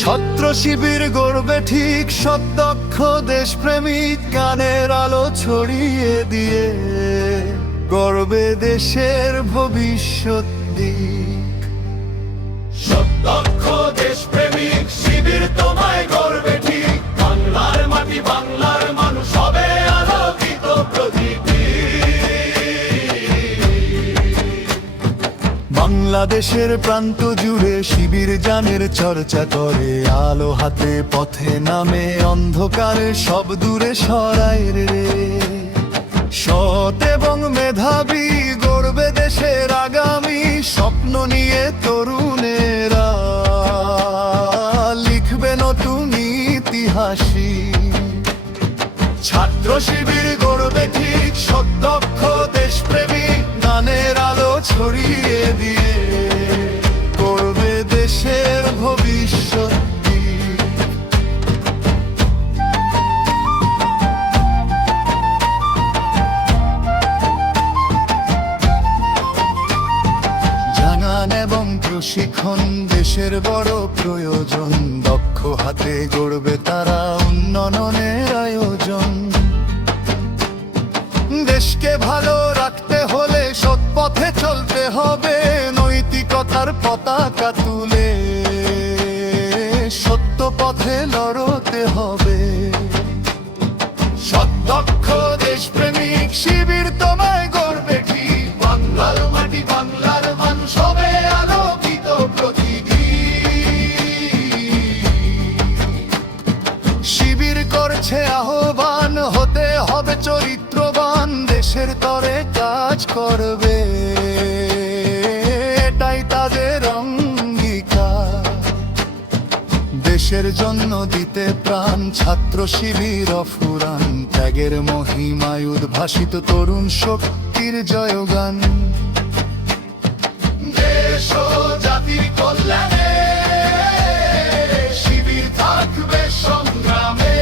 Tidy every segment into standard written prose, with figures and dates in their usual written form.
ছাত্র শিবির গড়বে ঠিক সদক্ষ দেশপ্রেমিক, গানের আলো ছড়িয়ে দিয়ে গড়বে দেশের ভবিষ্যৎ দিক। সদক্ষ দেশপ্রেমিক শিবির তোমায় গড়বে ঠিক, বাংলার মাটি বাংলার মানুষ হবে আলোকিত প্রদীপ। বাংলাদেশের প্রান্ত জুড়ে শিবির জানের চর্চা করে, আলো হাতে পথে নামে অন্ধকারে সব দূরে সরায় রে। সৎ এবং মেধাবী গড়বে দেশের আগামী, স্বপ্ন নিয়ে তরুণেরা লিখবে নতুন ইতিহাসী। ছাত্র শিবির গড়বে ঠিক সদক্ষ দেশপ্রেমিক, গানের আলো ছড়িয়ে দিয়ে গড়বে দেশের ভবিষ্যৎ দিক। জানান এবং প্রশিক্ষণ দেশের বড় প্রয়োজন, দক্ষ হাতে গড়বে তারা উন্নয়নের আয়োজন। দেশকে ভালো রাখতে হলে সৎ পথে চলতে হবে, নৈতিকতার পতাকা তুলে সত্য পথে লড়তে হবে। সদক্ষ দেশপ্রেমিক শিবির তোমায় গড়বে ঠিক, বাংলার মাটি বাংলার মানুষ হবে আলোকিত প্রতিদিন। শিবির করছে আহ্বান, হতে হবে চরিত্রবান, দেশের তরে কাজ করবে এটাই তাদের অঙ্গীকার। দেশের জন্য দিতে প্রাণ ছাত্র শিবির অফুরান, ত্যাগের মহিমায় উদ্ভাসিত তরুণ শক্তির জয়গান। দেশ ও জাতির কল্যাণে শিবির থাকবে সংগ্রামে,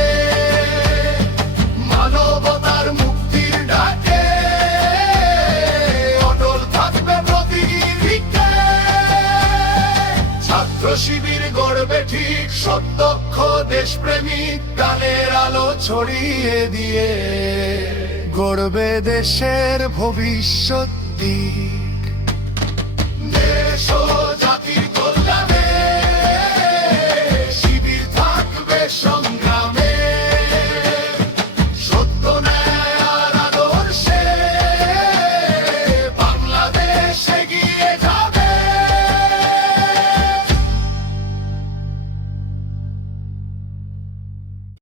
মানবতার মুক্তির ডাকে অটল থাকবে প্রতিনিধিকে। ছাত্র শিবির গড়বে ঠিক সদক্ষ দেশপ্রেমিক, গানের আলো ছড়িয়ে দিয়ে গড়বে দেশের ভবিষ্যৎ দিক।